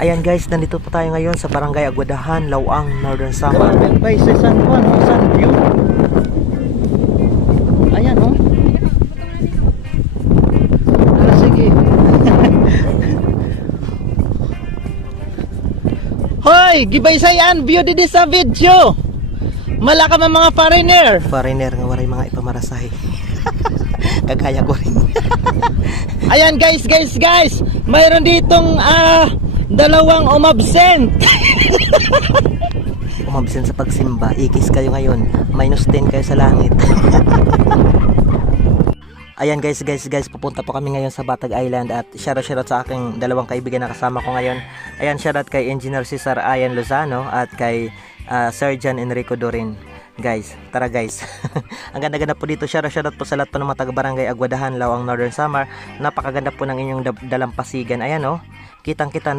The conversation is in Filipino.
Ayan guys, nandito po tayo ngayon sa Barangay Aguadahan, Lawang, Northern Samar. Grabe, by sa San Juan, San View. Ayan, oh. Sige. Hoy, gibay sa yan, view di sa video. Malaka man mga foreigner. Foreigner nga waray mga ipamarasahe. Kagaya ko rin. Ayan guys. Mayroon ditong dalawang umabsent. Umabsent sa pagsimba, ikis kayo ngayon. -10 kayo sa langit. Ayan guys, pupunta po kami ngayon sa Batag Island at shoutout sa aking dalawang kaibigan na kasama ko ngayon. Ayan, shoutout kay Engineer Cesar Ayan Lozano at kay Sergeant Enrico Dorin. Guys, tara guys. Ang ganda-ganda po dito. Shoutout po sa lahat po ng mga taga-barangay Aguadahan, Lawang, Northern Samar. Napakaganda po ng inyong dalampasigan. Ayan oh, kitang-kita,